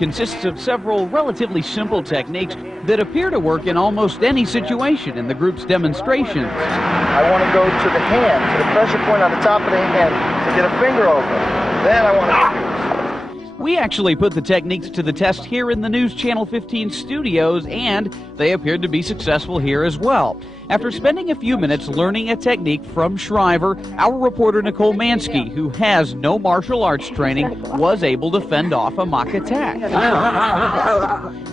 consists of several relatively simple techniques that appear to work in almost any situation in the group's demonstrations. I want to go to the hand, to the pressure point on the top of the hand, to get a finger over. Then I want to... We actually put the techniques to the test here in the News Channel 15 studios, and they appeared to be successful here as well. After spending a few minutes learning a technique from Shriver, our reporter Nicole Mansky, who has no martial arts training, was able to fend off a mock attack.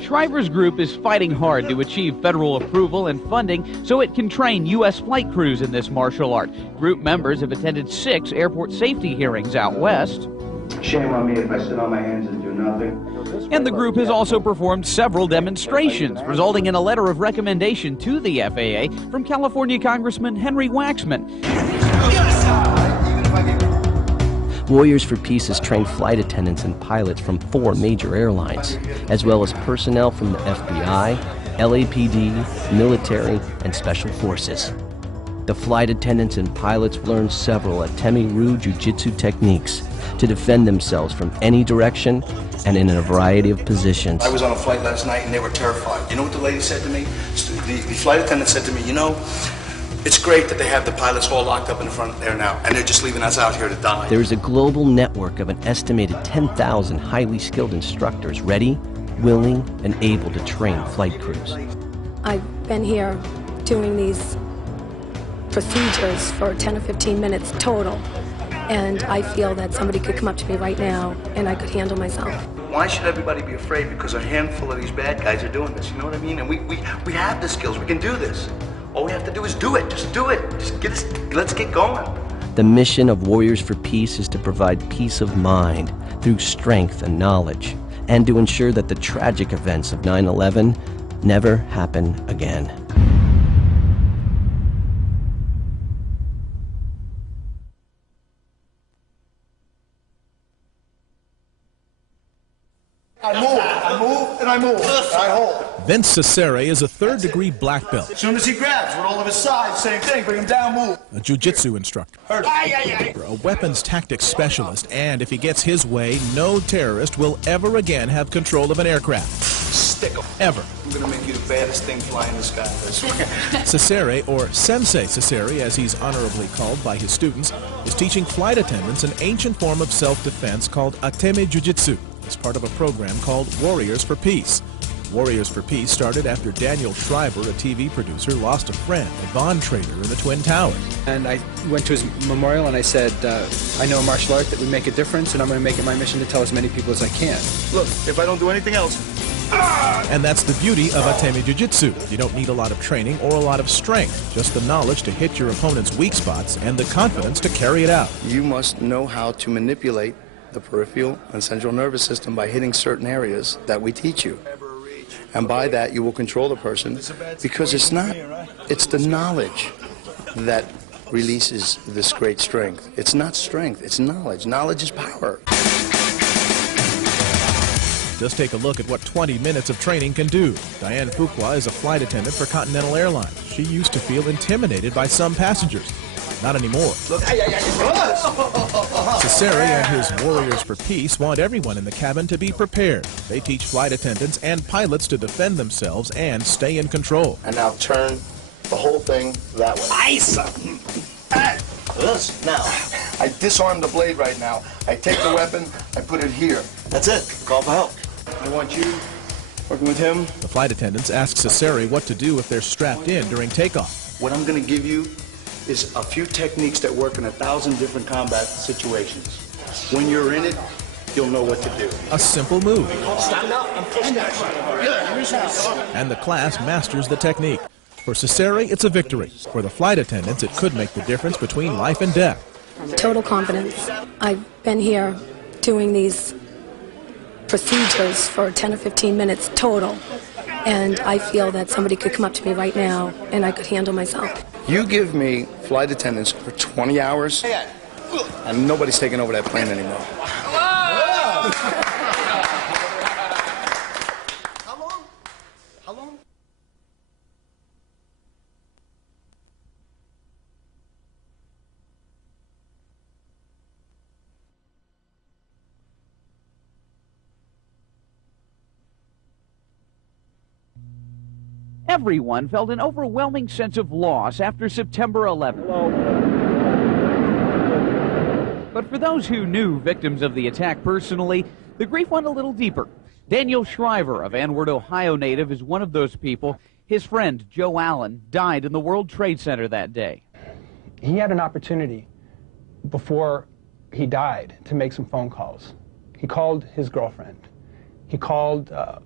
Shriver's group is fighting hard to achieve federal approval and funding so it can train U.S. flight crews in this martial art. Group members have attended 6 airport safety hearings out west. Shame on me if I sit on my hands and do nothing. And the group has also performed several demonstrations, resulting in a letter of recommendation to the FAA from California Congressman Henry Waxman. Warriors for Peace has trained flight attendants and pilots from 4 major airlines, as well as personnel from the FBI, LAPD, military, and special forces. The flight attendants and pilots learned several Atemi-Ryu Jiu-Jitsu techniques to defend themselves from any direction and in a variety of positions. I was on a flight last night and they were terrified. You know what the lady said to me? The flight attendant said to me, you know, it's great that they have the pilots all locked up in the front there now, and they're just leaving us out here to die. There is a global network of an estimated 10,000 highly skilled instructors ready, willing, and able to train flight crews. I've been here doing these procedures for 10 or 15 minutes total, and I feel that somebody could come up to me right now and I could handle myself. Why should everybody be afraid? Because a handful of these bad guys are doing this, you know what I mean? And we have the skills, we can do this. All we have to do is do it, just do it. Just get us, let's get going. The mission of Warriors for Peace is to provide peace of mind through strength and knowledge, and to ensure that the tragic events of 9/11 never happen again. I move, and I move, and I hold. Vince Cesare is a third-degree black belt. As soon as he grabs with all of his sides, same thing, bring him down, move. A jiu-jitsu instructor, a weapons tactics specialist, and if he gets his way, no terrorist will ever again have control of an aircraft. Stick 'em. Ever. I'm gonna make you the baddest thing flying in the sky, I swear. Cesare, or Sensei Cesare as he's honorably called by his students, is teaching flight attendants an ancient form of self-defense called Atemi Jiu-Jitsu as part of a program called Warriors for Peace. Warriors for Peace started after Daniel Schreiber, a TV producer, lost a friend, a bond trader in the Twin Towers. And I went to his memorial and I said, I know martial art that would make a difference, and I'm going to make it my mission to tell as many people as I can. Look, if I don't do anything else... And that's the beauty of Atemi Jiu-Jitsu. You don't need a lot of training or a lot of strength, just the knowledge to hit your opponent's weak spots and the confidence to carry it out. You must know how to manipulate the peripheral and central nervous system by hitting certain areas that we teach you. And by that, you will control the person, because it's the knowledge that releases this great strength. It's not strength, it's knowledge. Knowledge is power. Just take a look at what 20 minutes of training can do. Diane Fuqua is a flight attendant for Continental Airlines. She used to feel intimidated by some passengers. Not anymore. Cesare and his Warriors for Peace want everyone in the cabin to be prepared. They teach flight attendants and pilots to defend themselves and stay in control. And now turn the whole thing that way. Nice! Now, I disarm the blade right now. I take the weapon, I put it here. That's it. Call for help. I want you working with him. The flight attendants ask Cesare what to do if they're strapped in during takeoff. What I'm going to give you is a few techniques that work in 1,000 different combat situations. When you're in it, you'll know what to do. A simple move. Stand up and push that. And the class masters the technique. For Cesare, it's a victory. For the flight attendants, it could make the difference between life and death. Total confidence. I've been here doing these procedures for 10 or 15 minutes total, and I feel that somebody could come up to me right now and I could handle myself. You give me flight attendants for 20 hours, and nobody's taking over that plane anymore. How long? Everyone felt an overwhelming sense of loss after September 11th. But for those who knew victims of the attack personally, the grief went a little deeper. Daniel Shriver, a Van Wert, Ohio native, is one of those people. His friend, Joe Allen, died in the World Trade Center that day. He had an opportunity before he died to make some phone calls. He called his girlfriend. He called a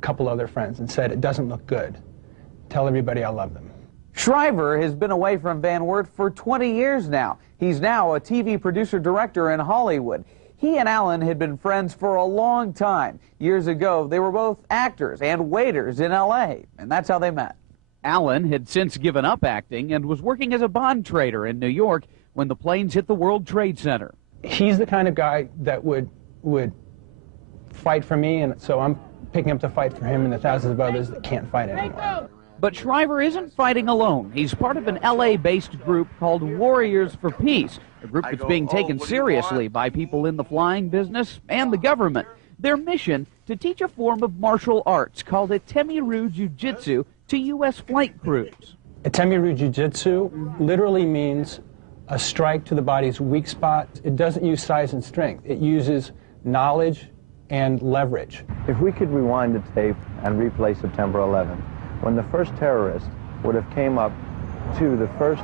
couple other friends and said, "It doesn't look good. Tell everybody I love them." Shriver has been away from Van Wert for 20 years now. He's now a TV producer-director in Hollywood. He and Allen had been friends for a long time. Years ago, they were both actors and waiters in L.A., and that's how they met. Allen had since given up acting and was working as a bond trader in New York when the planes hit the World Trade Center. He's the kind of guy that would fight for me, and so I'm picking up the fight for him and the thousands of others that can't fight anymore. But Shriver isn't fighting alone. He's part of an LA-based group called Warriors for Peace, a group that's being taken seriously by people in the flying business and the government. Their mission, to teach a form of martial arts called Atemi-Ryu Jiu-Jitsu to U.S. flight crews. Atemi-Ryu Jiu-Jitsu literally means a strike to the body's weak spot. It doesn't use size and strength. It uses knowledge and leverage. If we could rewind the tape and replay September 11th, when the first terrorist would have came up to the first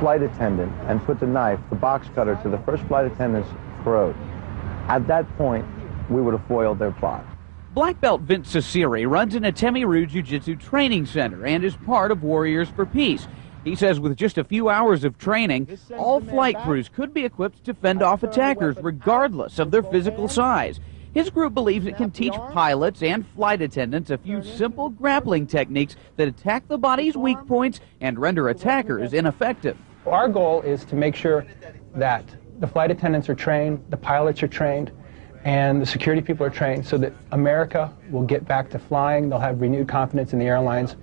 flight attendant and put the knife, the box cutter, to the first flight attendant's throat, at that point, we would have foiled their plot. Black belt Vince Ciceri runs an Atemi-Ryu Jiu-Jitsu training center and is part of Warriors for Peace. He says with just a few hours of training, all flight crews could be equipped to fend off attackers regardless of their physical size. His group believes it can teach pilots and flight attendants a few simple grappling techniques that attack the body's weak points and render attackers ineffective. Our goal is to make sure that the flight attendants are trained, the pilots are trained, and the security people are trained so that America will get back to flying. They'll have renewed confidence in the airlines.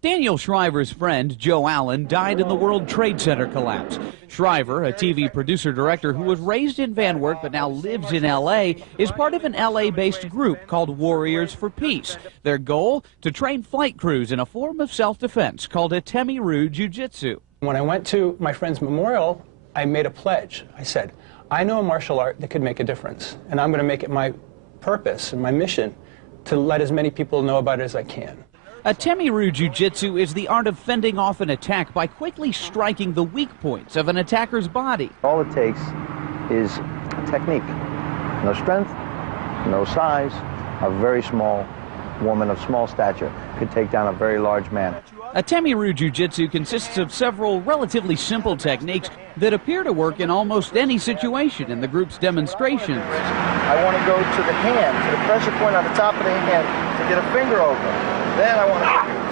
Daniel Shriver's friend, Joe Allen, died in the World Trade Center collapse. Shriver, a TV producer-director who was raised in Van Wert but now lives in L.A., is part of an L.A.-based group called Warriors for Peace. Their goal? To train flight crews in a form of self-defense called Atemi-Ryu Jiu-Jitsu. When I went to my friend's memorial, I made a pledge. I said, I know a martial art that could make a difference, and I'm going to make it my purpose and my mission to let as many people know about it as I can. Atemi-Ryu Jiu-Jitsu is the art of fending off an attack by quickly striking the weak points of an attacker's body. All it takes is a technique. No strength, no size. A very small woman of small stature could take down a very large man. Atemi-Ryu Jiu-Jitsu consists of several relatively simple techniques that appear to work in almost any situation in the group's demonstrations. I want to go to the hand, to the pressure point on the top of the hand to get a finger over. Then I want to...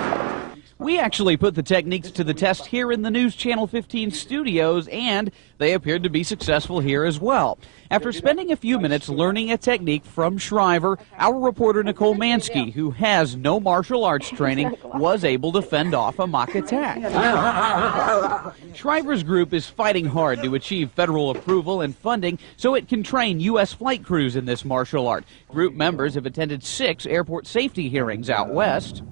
We actually put the techniques to the test here in the News Channel 15 studios, and they appeared to be successful here as well. After spending a few minutes learning a technique from Shriver, our reporter Nicole Mansky, who has no martial arts training, was able to fend off a mock attack. Shriver's group is fighting hard to achieve federal approval and funding so it can train U.S. flight crews in this martial art. Group members have attended 6 airport safety hearings out west.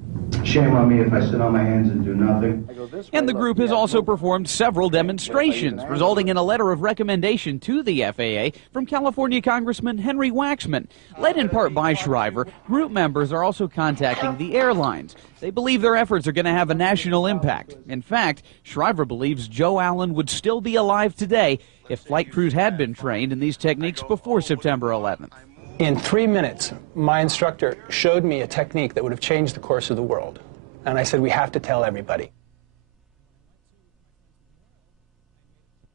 Shame on me if I sit on my hands and do nothing. And the group has also performed several demonstrations, resulting in a letter of recommendation to the FAA from California Congressman Henry Waxman. Led in part by Shriver, group members are also contacting the airlines. They believe their efforts are going to have a national impact. In fact, Shriver believes Joe Allen would still be alive today if flight crews had been trained in these techniques before September 11th. In 3 minutes, my instructor showed me a technique that would have changed the course of the world. And I said, we have to tell everybody.